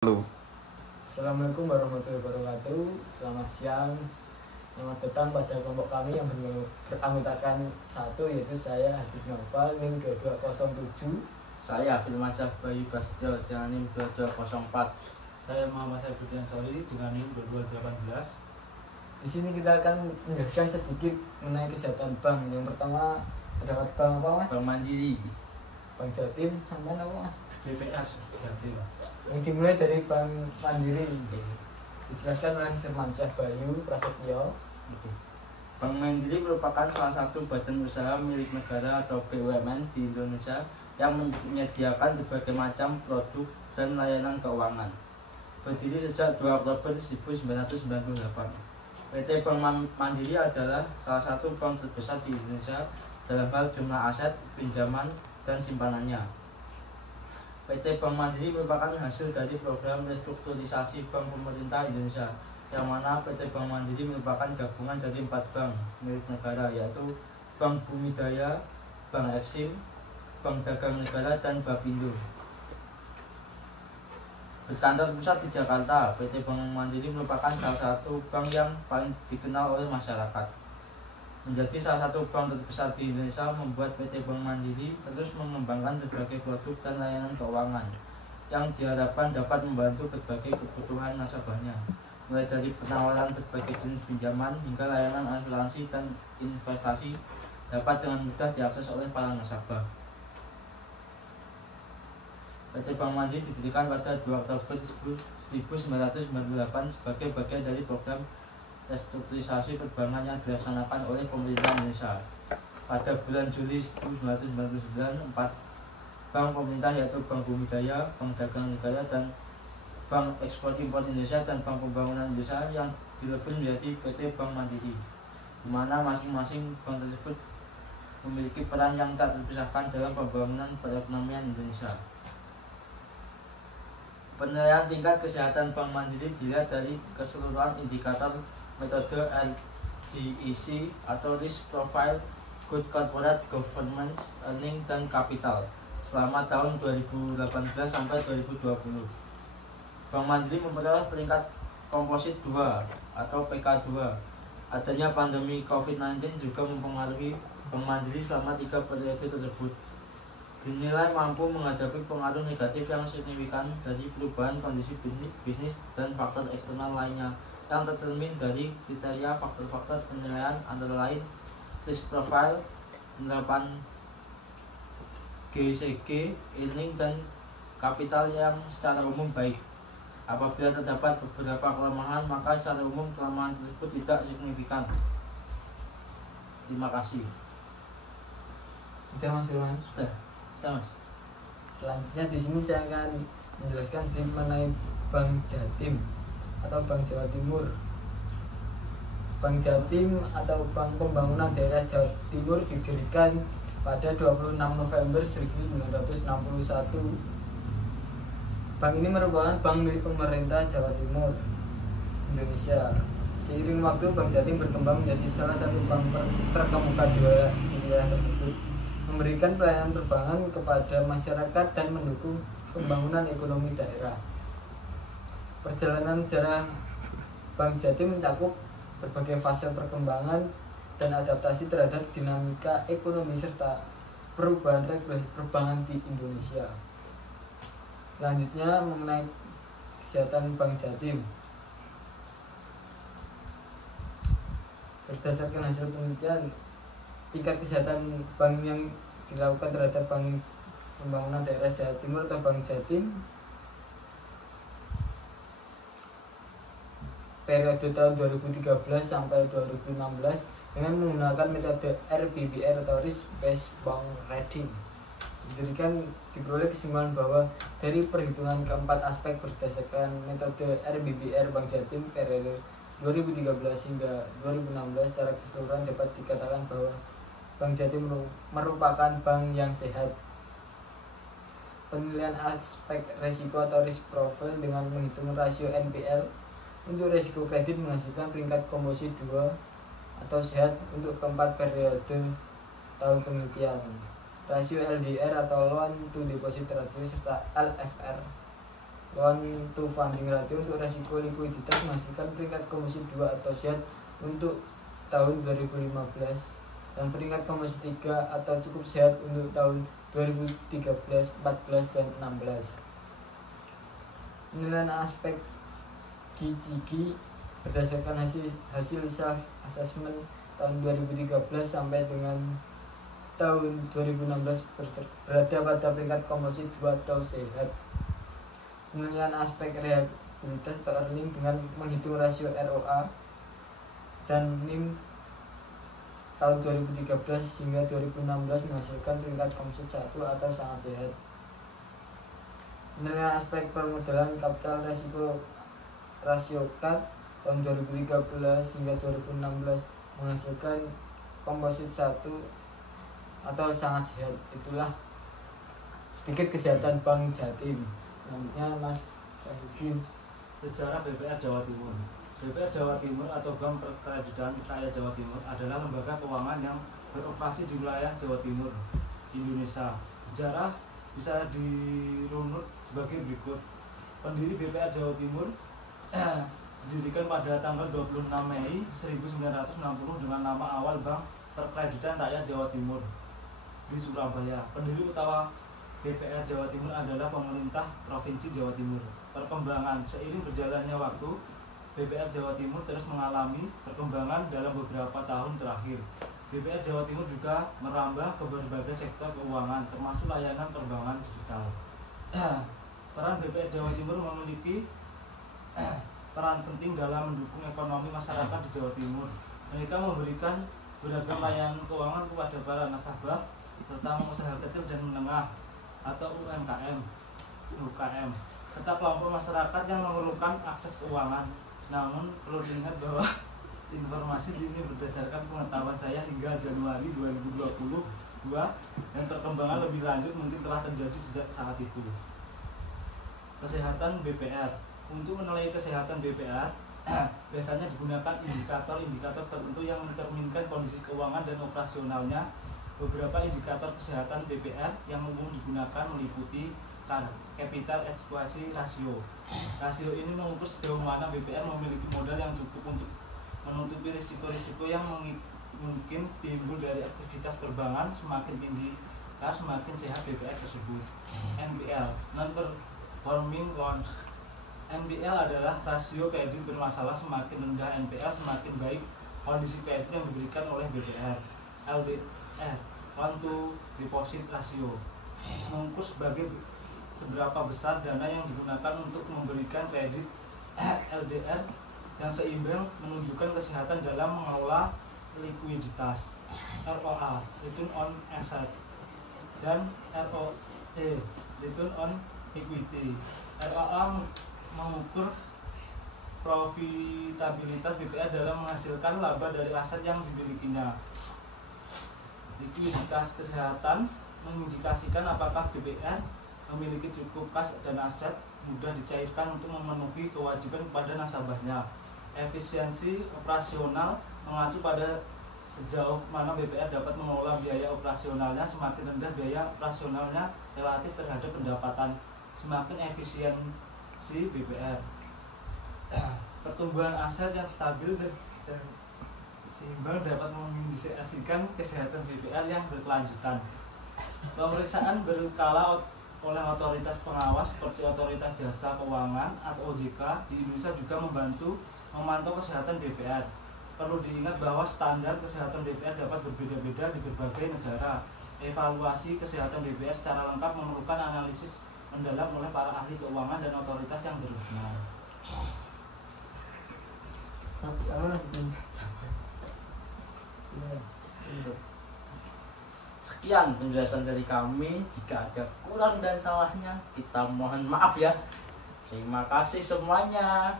Halo. Assalamualaikum warahmatullahi wabarakatuh. Selamat siang. Selamat datang pada kelompok kami yang beranggotakan satu, yaitu saya Habib Naufal NIM 2207. Saya Firmansyah Bayu Prasetyo dengan NIM 2204. Saya Muhammad Saifuddin Soli dengan NIM 2218. Di sini kita akan menjelaskan sedikit mengenai kesehatan bank. Yang pertama terdapat bank apa, Mas? Bank Mandiri. Bank Jatim sama apa, Mas? BPR Jatim. Yang dimulai dari Bank Mandiri. Dijelaskan oleh Firmansyah Bayu Prasetyo. Bank Mandiri merupakan salah satu badan usaha milik negara atau BUMN di Indonesia yang menyediakan berbagai macam produk dan layanan keuangan. Berdiri sejak 2 Oktober 1998. PT Bank Mandiri adalah salah satu bank terbesar di Indonesia dalam hal jumlah aset, pinjaman, dan simpanannya. PT Bank Mandiri merupakan hasil dari program restrukturisasi bank pemerintah Indonesia, yang mana PT Bank Mandiri merupakan gabungan dari 4 bank milik negara, yaitu Bank Bumi Daya, Bank Eksim, Bank Dagang Negara, dan Bapindo. Berkantor pusat di Jakarta, PT Bank Mandiri merupakan salah satu bank yang paling dikenal oleh masyarakat. Menjadi salah satu bank terbesar di Indonesia membuat PT Bank Mandiri terus mengembangkan berbagai produk dan layanan keuangan yang diharapkan dapat membantu berbagai kebutuhan nasabahnya, mulai dari penawaran berbagai jenis pinjaman hingga layanan asuransi dan investasi dapat dengan mudah diakses oleh para nasabah. PT Bank Mandiri didirikan pada 2 Oktober 1998 sebagai bagian dari program restrukturisasi perbankan yang dilaksanakan oleh pemerintah Indonesia. Pada bulan Juli 1999, 4 bank pemerintah yaitu Bank Bumi Daya, Bank Dagang Negara, dan Bank Ekspor Impor Indonesia dan Bank Pembangunan Indonesia yang dilebur menjadi PT Bank Mandiri, di mana masing-masing bank tersebut memiliki peran yang tak terpisahkan dalam pembangunan perekonomian Indonesia. Penilaian tingkat kesehatan Bank Mandiri dilihat dari keseluruhan indikator metode RGEC atau Risk Profile, Good Corporate Governance, Earning, dan Capital selama tahun 2018 sampai 2020. Bank Mandiri memperoleh peringkat komposit 2 atau PK2. Adanya pandemi COVID-19 juga mempengaruhi Bank Mandiri selama 3 periode tersebut. Dinilai mampu menghadapi pengaruh negatif yang signifikan dari perubahan kondisi bisnis dan faktor eksternal lainnya yang tercermin dari kriteria faktor-faktor penilaian antara lain risk profile, penerapan GCG, earning, dan kapital yang secara umum baik. Apabila terdapat beberapa kelemahan, maka secara umum kelemahan tersebut tidak signifikan. Terima kasih. Sudah, Mas Firman? Sudah, Mas. Selanjutnya di sini saya akan menjelaskan sedikit mengenai Bank Jatim atau Bank Jawa Timur. Bank Jatim atau Bank Pembangunan Daerah Jawa Timur didirikan pada 26 November 1961. Bank ini merupakan bank milik pemerintah Jawa Timur, Indonesia. Seiring waktu, Bank Jatim berkembang menjadi salah satu bank terkemuka di wilayah tersebut, memberikan pelayanan perbankan kepada masyarakat dan mendukung pembangunan ekonomi daerah. Perjalanan sejarah Bank Jatim mencakup berbagai fase perkembangan dan adaptasi terhadap dinamika ekonomi serta perubahan regulasi perbankan di Indonesia. Selanjutnya mengenai kesehatan Bank Jatim. Berdasarkan hasil penelitian, tingkat kesehatan bank yang dilakukan terhadap Bank Pembangunan Daerah Jawa Timur atau Bank Jatim periode tahun 2013 sampai 2016 dengan menggunakan metode RBBR atau Risk Based Bank Rating. Diperoleh kesimpulan bahwa dari perhitungan keempat aspek berdasarkan metode RBBR Bank Jatim periode 2013 hingga 2016 secara keseluruhan dapat dikatakan bahwa Bank Jatim merupakan bank yang sehat. Penilaian aspek resiko atau risk profile dengan menghitung rasio NPL untuk resiko kredit menghasilkan peringkat komposit 2 atau sehat untuk keempat periode tahun penelitian. Rasio LDR atau loan to deposit ratio serta LFR loan to funding ratio untuk resiko likuiditas menghasilkan peringkat komposisi 2 atau sehat untuk tahun 2015 dan peringkat komposisi 3 atau cukup sehat untuk tahun 2013, 14 dan 16. Penilaian aspek GCG berdasarkan hasil self assessment tahun 2013 sampai dengan tahun 2016 berada pada peringkat komposisi 2 atau sehat. Penilaian aspek reliabilitas atau earning dengan menghitung rasio ROA dan NIM tahun 2013 hingga 2016 menghasilkan peringkat komposisi 1 atau sangat sehat. Penilaian aspek permodalan kapital resiko rasio CAR tahun 2013 hingga 2016 menghasilkan komposit 1 atau sangat sehat. Itulah sedikit kesehatan Bank Jatim. Selanjutnya Mas Syahikin. Sejarah BPR Jawa Timur. BPR Jawa Timur atau Bank Perkreditan Rakyat Jawa Timur adalah lembaga keuangan yang beroperasi di wilayah Jawa Timur, Indonesia. Sejarah bisa dirunut sebagai berikut. Pendiri BPR Jawa Timur didirikan pada tanggal 26 Mei 1960 dengan nama awal Bank Perkreditan Rakyat Jawa Timur di Surabaya. Pendiri utama BPR Jawa Timur adalah pemerintah Provinsi Jawa Timur. Perkembangan seiring berjalannya waktu, BPR Jawa Timur terus mengalami perkembangan dalam beberapa tahun terakhir. BPR Jawa Timur juga merambah ke berbagai sektor keuangan, termasuk layanan perbankan digital. Peran BPR Jawa Timur memiliki peran penting dalam mendukung ekonomi masyarakat di Jawa Timur. Mereka memberikan beragam layanan keuangan kepada para nasabah, terutama usaha kecil dan menengah atau UKM, serta kelompok masyarakat yang memerlukan akses keuangan. Namun perlu diingat bahwa informasi ini berdasarkan pengetahuan saya hingga Januari 2022 dan perkembangan lebih lanjut mungkin telah terjadi sejak saat itu. Kesehatan BPR. Untuk menilai kesehatan BPR biasanya digunakan indikator-indikator tertentu yang mencerminkan kondisi keuangan dan operasionalnya. Beberapa indikator kesehatan BPR yang umum digunakan meliputi capital adequacy ratio. Rasio ini mengukur sejauh mana BPR memiliki modal yang cukup untuk menutupi risiko-risiko yang mungkin timbul dari aktivitas perbankan. Semakin tinggi, semakin sehat BPR tersebut. NPL, non-performing loans. NPL adalah rasio kredit bermasalah. Semakin rendah NPL, semakin baik kondisi kredit yang diberikan oleh BPR. LDR, loan to deposit ratio, mengukur seberapa besar dana yang digunakan untuk memberikan kredit. LDR yang seimbang menunjukkan kesehatan dalam mengelola likuiditas. ROA, return on asset, dan ROE, return on equity. ROA mengukur profitabilitas BPR dalam menghasilkan laba dari aset yang dimilikinya. Likuiditas kesehatan mengindikasikan apakah BPR memiliki cukup kas dan aset mudah dicairkan untuk memenuhi kewajiban kepada nasabahnya. Efisiensi operasional mengacu pada sejauh mana BPR dapat mengelola biaya operasionalnya. Semakin rendah biaya operasionalnya relatif terhadap pendapatan, semakin efisien si BPR. Pertumbuhan aset yang stabil dan seimbang dapat mengindikasikan kesehatan BPR yang berkelanjutan. Pemeriksaan berkala oleh otoritas pengawas seperti Otoritas Jasa Keuangan atau OJK di Indonesia juga membantu memantau kesehatan BPR. Perlu diingat bahwa standar kesehatan BPR dapat berbeda-beda di berbagai negara. Evaluasi kesehatan BPR secara lengkap memerlukan analisis mendalam oleh para ahli keuangan dan otoritas yang berwenang. Sekian penjelasan dari kami. Jika ada kurang dan salahnya, kita mohon maaf ya. Terima kasih semuanya.